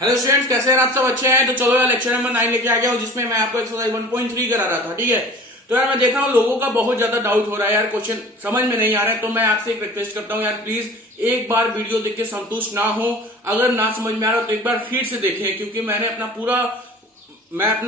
Hello students, कैसे हैं आप सब? अच्छे हैं? तो चलो यार लेक्चर नंबर 9 लेके आ गया हूँ, जिसमें मैं आपको एक्सरसाइज 1.3 करा रहा था। ठीक है, तो यार मैं देख रहा हूँ लोगों का बहुत ज्यादा डाउट हो रहा है यार, क्वेश्चन समझ में नहीं आ रहा है। तो मैं आपसे एक रिक्वेस्ट करता हूँ यार, प्लीज एक बार वीडियो देख के संतुष्ट ना हो। अगर ना समझ में आ रहा हो तो एक बार फिर से देखें, क्योंकि मैंने अपना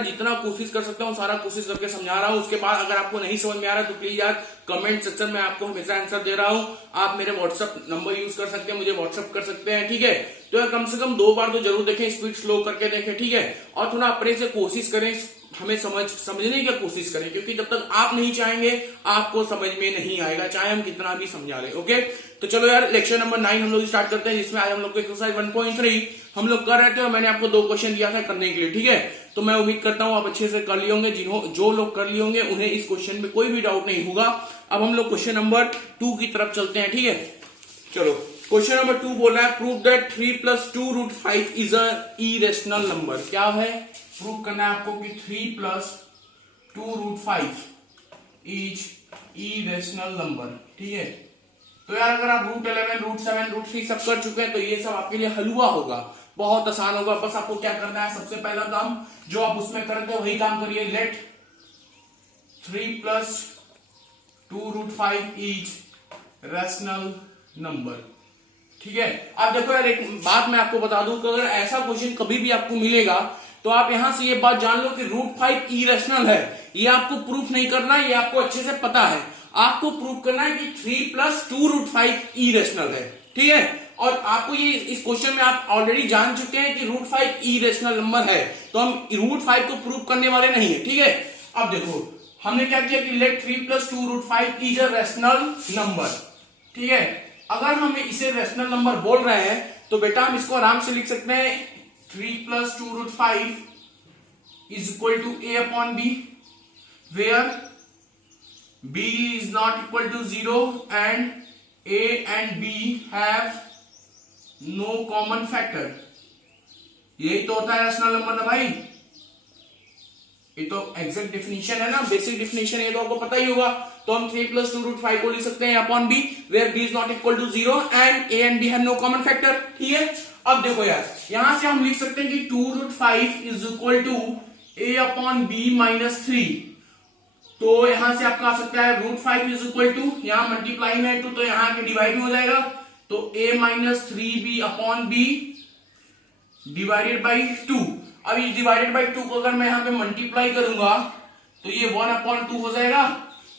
जितना कोशिश कर सकता हूँ सारा कोशिश करके समझा रहा हूँ। उसके बाद अगर आपको नहीं समझ में आ रहा है तो प्लीज यार कमेंट सेक्शन में आपको हमेशा आंसर दे रहा हूँ। आप मेरे व्हाट्सएप नंबर यूज कर सकते हैं, मुझे व्हाट्सएप कर सकते हैं। ठीक है, तो यार कम से कम 2 बार तो जरूर देखें, स्पीड स्लो करके देखें। ठीक है, और थोड़ा अपने से कोशिश करें, हमें समझने की कोशिश करें, क्योंकि जब तक आप नहीं चाहेंगे आपको समझ में नहीं आएगा, चाहे हम कितना भी समझा लें। ओके, तो चलो यार लेक्चर नंबर 9 हम लोग स्टार्ट करते हैं, जिसमें आज हम लोग को एक्सरसाइज 1.3 हम लोग कर रहे थे और मैंने आपको 2 क्वेश्चन दिया था करने के लिए। ठीक है, तो मैं उम्मीद करता हूं आप अच्छे से कर लिए होंगे। जो लोग कर लिए होंगे उन्हें इस क्वेश्चन में कोई भी डाउट नहीं होगा। अब हम लोग क्वेश्चन नंबर 2 की तरफ चलते हैं। ठीक है, चलो क्वेश्चन नंबर 2 बोल रहा है prove that 3 + 2√5 is a irrational number. क्या है? प्रूव करना है आपको कि 3 + 2√5 इज इरेशनल नंबर। ठीक है, तो यार अगर आप √11, √7, √3 सब कर चुके हैं तो ये सब आपके लिए हलवा होगा, बहुत आसान होगा। बस आपको क्या करना है, सबसे पहला काम जो आप उसमें करते हो वही काम करिए। Let 3 + 2√5 is rational number. ठीक है, अब देखो यार एक बात मैं आपको बता दूं कि अगर ऐसा क्वेश्चन कभी भी आपको मिलेगा तो आप यहां से ये बात जान लो कि √5 इरेशनल है। ये आपको प्रूफ नहीं करना, ये आपको अच्छे से पता है। आपको प्रूफ करना है कि 3 + 2√5 इरेशनल है। ठीक है, और आपको ये इस क्वेश्चन में आप ऑलरेडी जान चुके हैं कि √5 इरेशनल नंबर है, तो हम √5 को प्रूफ करने वाले नहीं है। ठीक है, अब देखो हमने क्या किया कि let 3 + 2√5 is a rational number. ठीक है, अगर हम इसे रैशनल नंबर बोल रहे हैं तो बेटा हम इसको आराम से लिख सकते हैं 3 + 2√5 is equal to a/b, where b is not equal to 0 and a and b have no common factor। यही तो होता है रैशनल नंबर ना भाई, ये तो एग्जैक्ट डिफिनीशन है ना, बेसिक डिफिनीशन, ये तो आपको पता ही होगा। तो हम 3 + 2√5 को लिख सकते हैं upon b, where b is not equal to 0 and a and b have no common factor. ठीक है, अब देखो यार यहां से हम लिख सकते हैं कि 2√5 इज इक्वल टू a/b - 3। तो यहां से आपका आ सकता है √5 इज इक्वल टू, यहां मल्टीप्लाई में 2 तो यहां के डिवाइड हो जाएगा, तो a - 3b/b डिवाइडेड बाई 2। अब ये डिवाइडेड बाई 2 को अगर मैं यहां पे मल्टीप्लाई करूंगा तो ये 1/2 हो जाएगा।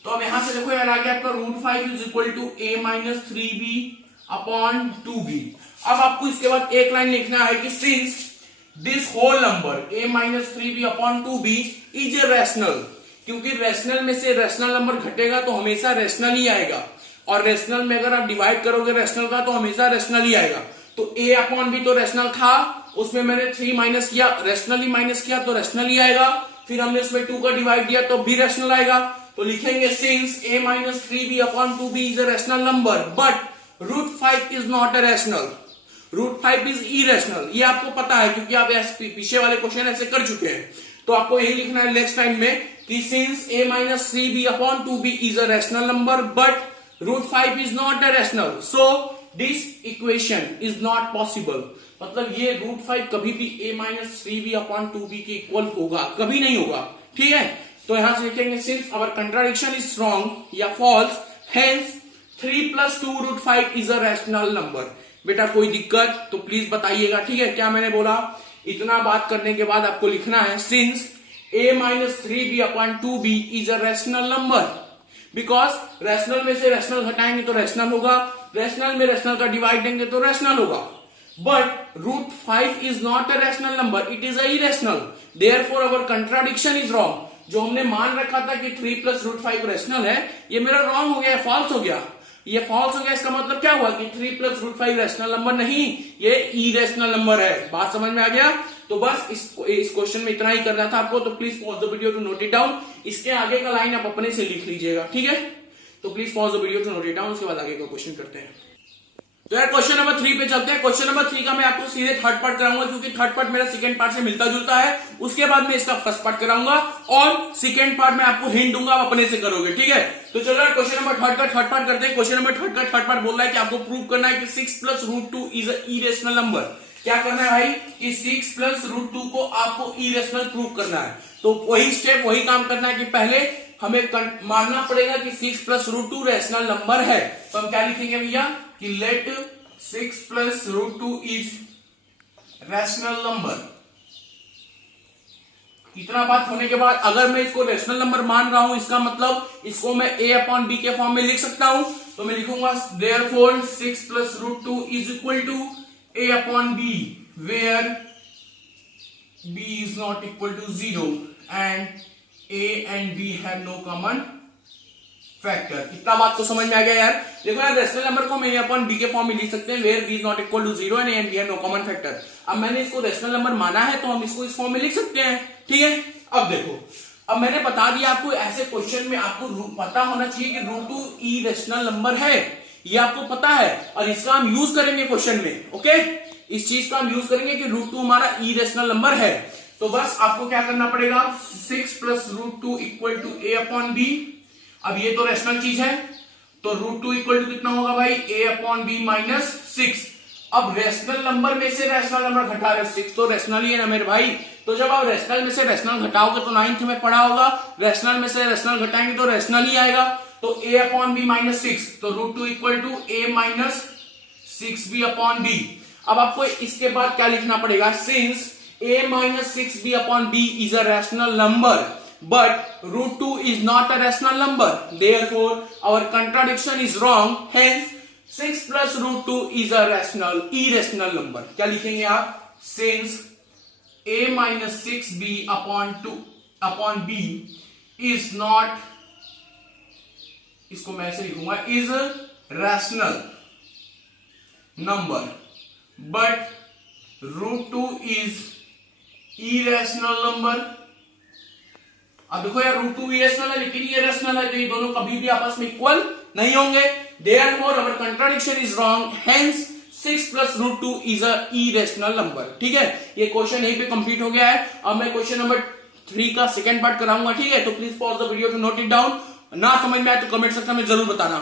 तो अब यहां से देखो यार आ गया आपका √5 is equal to a - 3b/2b। अब आपको इसके बाद एक लाइन लिखना है कि since this whole number a - 3b/2b is a rational, क्योंकि रैशनल में से रैशनल नंबर घटेगा तो हमेशा रैशनल ही आएगा, और रैशनल में अगर आप डिवाइड करोगे रैशनल का तो हमेशा रैशनल ही आएगा। तो a/b तो रैशनल था, उसमें मैंने 3 माइनस किया, रैशनली माइनस किया तो रैशनल ही आएगा। फिर हमने इसमें 2 का डिवाइड दिया तो भी रैशनल आएगा। तो लिखेंगे since a - 3b/2b is a rational number but √5 is not a rational, √5 is irrational. ये आपको पता है क्योंकि आप पीछे वाले क्वेश्चन ऐसे कर चुके हैं। तो आपको यही लिखना है नेक्स्ट टाइम में कि since a - 3b/2b is a rational number but √5 is not a rational, so this equation is not possible. मतलब ये √5 कभी भी a - 3b/2b के इक्वल होगा, कभी नहीं होगा। ठीक है, तो यहां से लिखेंगे since our contradiction is wrong या false, hence 3 + 2√5 is a rational number. बेटा कोई दिक्कत तो प्लीज बताइएगा। ठीक है, क्या मैंने बोला? इतना बात करने के बाद आपको लिखना है since a - 3b/2b is a rational number, because rational में से रैशनल घटाएंगे तो रैशनल होगा, रैशनल में रैशनल का डिवाइड देंगे तो रैशनल होगा। But √5 is not a rational number, it is a irrational, therefore our contradiction is wrong. जो हमने मान रखा था कि 3 + √5 रैशनल है, ये मेरा रॉन्ग हो गया, फॉल्स हो गया। ये फॉल्स हो गया, इसका मतलब क्या हुआ कि 3 + √5 रैशनल नंबर नहीं, ये इरेशनल नंबर है। बात समझ में आ गया? तो बस इस क्वेश्चन में इतना ही करना था आपको। तो please pause the video to note it down. इसके आगे का लाइन आप अपने से लिख लीजिएगा। ठीक है, तो please pause the video to note it down, उसके बाद आगे का क्वेश्चन करते हैं। तो यार क्वेश्चन नंबर 3 पे चलते हैं। क्वेश्चन नंबर 3 का मैं आपको सीधे थर्ड पार्ट कराऊंगा, क्योंकि थर्ड पार्ट मेरा सेकंड पार्ट से मिलता जुलता है। उसके बाद मैं इसका फर्स्ट पार्ट कराऊंगा और सेकंड पार्ट में आपको हिंट दूंगा, आप अपने से करोगे। ठीक है, तो चलो यार क्वेश्चन नंबर थर्ड का थर्ड पार्ट करते हैं। क्वेश्चन नंबर थर्ड का थर्ड पार्ट बोल रहा है कि आपको प्रूव करना है कि 6 + √2 इज अ इरेशनल नंबर। क्या करना है भाई कि 6 प्लस रूट 2 को आपको इरेशनल प्रूव करना है। तो वही स्टेप वही काम करना है कि पहले हमें मानना पड़ेगा कि 6 प्लस रूट 2 रैशनल नंबर है। तो हम क्या लिखेंगे भैया कि let 6 plus root 2 is rational number. इतना बात होने के बाद अगर मैं इसको रैशनल नंबर मान रहा हूं, इसका मतलब इसको मैं a अपॉन बी के फॉर्म में लिख सकता हूं। तो मैं लिखूंगा therefore 6 plus root 2 is equal to a upon B where b is not equal to 0 and a and b have no common factor. इतना बात तो समझ में आ गया यार। देखो यार रैशनल नंबर को हम a अपॉन b के फॉर्म में लिख सकते हैं where b is not equal to 0 and a and b have no common factor. अब मैंने इसको रैशनल नंबर माना है तो हम इसको इस फॉर्म में लिख सकते हैं, ठीक है। अब देखो, अब मैंने बता दिया आपको ऐसे क्वेश्चन में आपको पता होना चाहिए कि रूट 2 इरेशनल नंबर है, ये आपको पता है और इसका हम यूज करेंगे क्वेश्चन में। ओके, इस चीज का हम यूज करेंगे कि रूट 2 हमारा इरेशनल नंबर है। तो बस आपको क्या करना पड़ेगा 6 plus root 2 equal to a upon B. अब ये तो रैशनल चीज है तो रूट 2 इक्वल टू कितना होगा भाई a अपॉन बी माइनस 6। अब रैशनल नंबर में से रैशनल नंबर घटा रहे, 6 तो रैशनल ही है ना मेरे भाई। तो जब आप रैशनल में से रैशनल घटाओगे तो 9th में पढ़ा होगा रैशनल में से रैशनल घटाएंगे तो रैशनल ही आएगा। तो a अपॉन बी माइनस 6, तो root 2 equal to a minus 6b upon b। अब आपको इसके बाद क्या लिखना पड़ेगा, since a minus 6b upon b is a rational number but root 2 is not a rational number, therefore our contradiction is wrong, hence 6 plus root 2 is a irrational number। क्या लिखेंगे आप, since a minus 6b upon b is not, इसको मैं ऐसे लिखूंगा is a rational number but root 2 is irrational number। अब देखो यार रूट 2 इरेशनल है लेकिन ये रैशनल है, तो ये दोनों कभी भी आपस में इक्वल नहीं होंगे। Therefore our contradiction is wrong, hence 6 plus root 2 is a irrational number. ठीक है, ये क्वेश्चन यहीं पे कंप्लीट हो गया है। अब मैं क्वेश्चन नंबर 3 का सेकंड पार्ट कराऊंगा, ठीक है। तो please pause the video to note it down. ना समझ में आए तो कमेंट सेक्शन में जरूर बताना।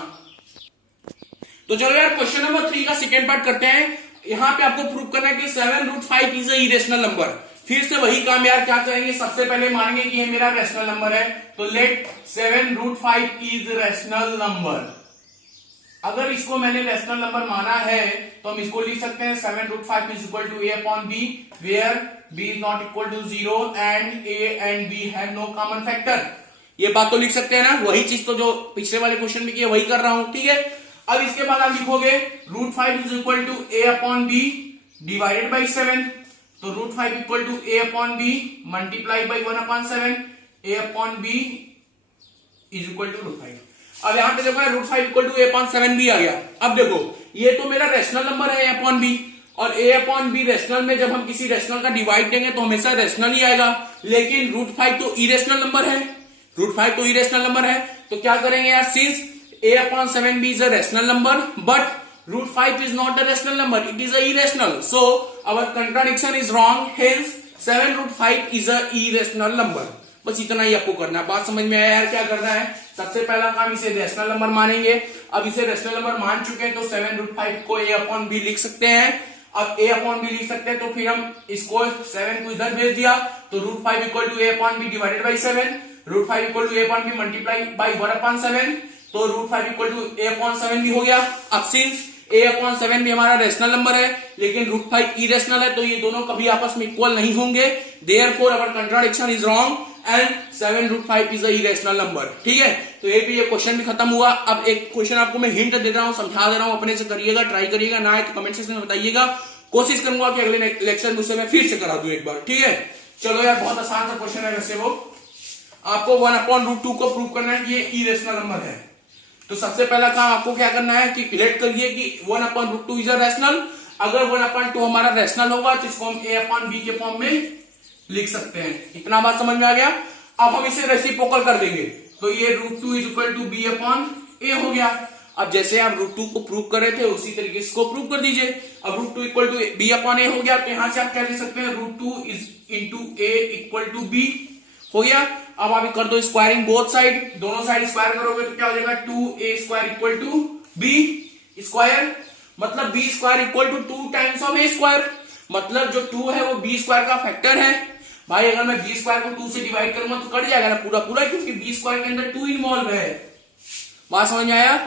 तो चलो यार क्वेश्चन नंबर 3 का सेकंड पार्ट करते हैं। यहां पे आपको प्रूव करना है कि 7 root 5 is a irrational number. फिर से वही काम यार, क्या करेंगे, सबसे पहले मानेंगे कि ये मेरा रैशनल नंबर है। तो let 7 root 5 is rational number. अगर इसको मैंने रैशनल नंबर माना है तो हम इसको लिख सकते हैं 7 root 5 is equal to a upon b where b is not equal to 0 and a and b have no common factor. ये बात तो लिख सकते हैं ना, वही चीज तो जो पिछले वाले क्वेश्चन में किया वही कर रहा हूं, ठीक है। अब इसके बाद आप लिखोगे root 5 is equal to a upon b divided by 7। तो root 5 equal to a upon B multiply by 1 upon 7, a upon B is equal to root 5। अब यहां पे देखो root 5 equal to a upon 7 भी आ गया। अब देखो ये तो मेरा रैशनल नंबर है a अपॉन बी, और a अपॉन बी रैशनल में जब हम किसी रैशनल का डिवाइड देंगे तो हमेशा रैशनल ही आएगा। लेकिन रूट 5 तो इरेशनल नंबर है, रूट 5 तो इरेशनल नंबर है। तो क्या करेंगे यार, since a upon 7b is a rational number but root 5 is not a rational number, it is a irrational, so our contradiction is wrong, hence 7 root 5 is a irrational number। बस इतना ही आपको करना है। बात समझ में आया यार, क्या करना है, सबसे पहला काम इसे रैशनल नंबर मानेंगे। अब इसे रैशनल नंबर मान चुके हैं तो 7 रूट 5 को a अपॉन बी लिख सकते हैं। अब a अपॉन बी लिख सकते हैं तो फिर हम इसको 7 को इधर भेज दिया तो root 5 equal to a upon B divided by 7, root 5 equal to a upon B multiply by 1 upon 7, तो root 5 equal to a upon 7 भी हो गया। अब सिंस a अपॉन 7 भी हमारा रैशनल नंबर है लेकिन रूट 5 इरेशनल है, तो ये दोनों कभी आपस में इक्वल नहीं होंगे। Therefore our contradiction is wrong and 7 root 5 is a irrational number. ठीक है, तो ये भी ये क्वेश्चन भी खत्म हुआ। अब एक क्वेश्चन आपको मैं हिंट दे रहा हूं, समझा दे रहा हूं, अपने से करिएगा, ट्राई करिएगा, ना है तो कमेंट सेक्शन में बताइएगा। कोशिश करूंगा कि अगले लेक्चर मुझसे मैं फिर से करा दूं एक बार, ठीक है। चलो यार बहुत आसान सा क्वेश्चन है वैसे, वो आपको 1 अपॉन रूट 2 को प्रूव करना है कि ये इरेशनल नंबर है। तो सबसे पहला काम आपको क्या करना है कि लेट करिए कि 1 upon root 2 is a rational. अगर 1 अपॉन 2 हमारा रैशनल होगा तो इसको हम a अपॉन b के फॉर्म में लिख सकते हैं। इतना बात समझ में आ गया। अब हम इसे रेसिप्रोकल कर देंगे तो ये root 2 is equal to b upon a हो गया। अब जैसे आप रूट 2 को प्रूव कर रहे थे उसी तरीके से इसको प्रूव कर दीजिए। अब root 2 equal to b upon a हो गया तो यहां से आप क्या लिख सकते हैं, root 2 is into a equal to b हो गया। अब आप कर दो स्क्वायरिंग बोथ साइड, दोनों साइड स्क्वायर करोगे तो क्या हो जाएगा 2a square equal to b square, मतलब b square equal to 2 times of a square. मतलब जो 2 है वो बी स्क्वायर का फैक्टर है। भाई अगर मैं बी स्क्वायर को 2 से डिवाइड करूंगा तो कट जाएगा ना पूरा पूरा, क्योंकि बी स्क्वायर के अंदर 2 इन्वॉल्व है। बात समझ में आया?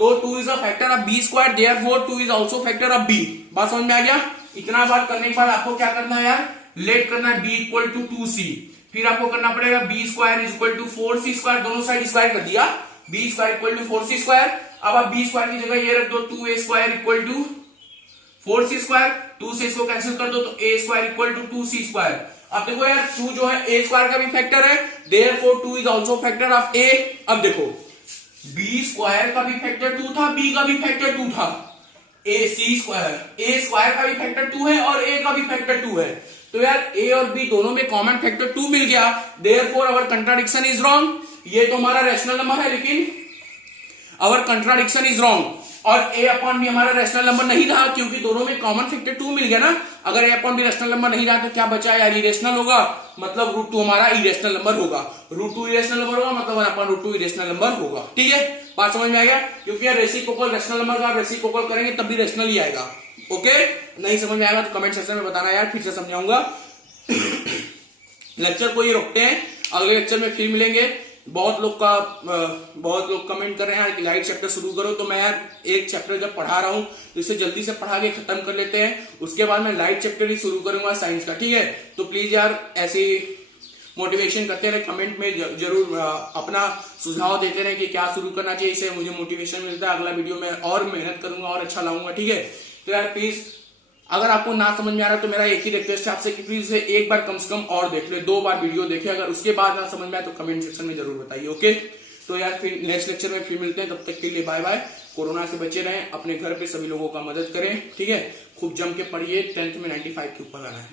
तो 2 is a factor of B square, therefore 2 is also factor of B. बात समझ में आ गया? इतना बात करने के बाद आपको क्या करना है यार, लेट करना है बी इक्वल टू 2c। फिर आपको करना पड़ेगा B square is equal to 4c square, दोनों साइड स्क्वायर कर दिया, B square equal to 4c square. अब आप बी स्क्वायर की जगह ये रख दो 2a square equal to 4c square, 2 से इसको कैंसिल कर दो तो a square equal to 2c square. अब देखो यार 2 जो है a स्क्वायर का भी फैक्टर है, therefore 2 is also factor of a। अब देखो b स्क्वायर का भी फैक्टर 2 था, b का भी फैक्टर 2 था, a स्क्वायर का भी फैक्टर 2 है और a का भी फैक्टर 2 है। तो यार a और b दोनों में कॉमन फैक्टर 2 मिल गया, therefore our contradiction is wrong. ये तो हमारा रैशनल नंबर है लेकिन आवर कंट्राडिक्शन इज रॉन्ग। और a अपॉन बी हमारा रैशनल नंबर नहीं रहा, क्योंकि दोनों में कॉमन फैक्टर 2 मिल गया ना। अगर a upon B rational number नहीं रहा तो क्या बचा यार, इरेशनल होगा, मतलब √2 हमारा इरेशनल नंबर होगा, √2 इरेशनल नंबर होगा, मतलब 1/√2 इरेशनल नंबर होगा। ठीक है, बात समझ में आ गया? क्योंकि यार रेसिप्रोकल रैशनल नंबर का रेसिप्रोकल करेंगे तब भी रैशनल ही आएगा। ओके, नहीं समझ में आएगा तो कमेंट सेक्शन में बताना यार, फिर से समझाऊंगा। लेक्चर को ये रोकते हैं, अगले लेक्चर में फिर मिलेंगे। बहुत लोग कमेंट कर रहे हैं कि लाइट चैप्टर शुरू करो, तो मैं यार एक चैप्टर जब पढ़ा रहा हूं तो इसे जल्दी से पढ़ा के खत्म कर लेते हैं, उसके बाद मैं लाइट चैप्टर ही शुरू करूंगा साइंस का। ठीक है, तो प्लीज यार ऐसे मोटिवेशन करते रहे, कमेंट में जरूर अपना सुझाव देते रहे कि क्या शुरू करना चाहिए, इससे मुझे मोटिवेशन मिलता है, अगला वीडियो में और मेहनत करूंगा और अच्छा लाऊंगा। ठीक है, तो यार प्लीज अगर आपको ना समझ में आ रहा है तो मेरा एक ही रिक्वेस्ट है आपसे कि प्लीज एक बार कम से कम और देख ले, 2 बार वीडियो देखे, अगर उसके बाद ना समझ में आए तो कमेंट सेक्शन में जरूर बताइए। ओके, तो यार फिर नेक्स्ट लेक्चर में फिर मिलते हैं, तब तक के लिए बाय बाय। कोरोना से बचे रहें, अपने घर पे सभी लोगों का मदद करें। ठीक है, खूब जम के पढ़िए, 10th में 95 के ऊपर आना है।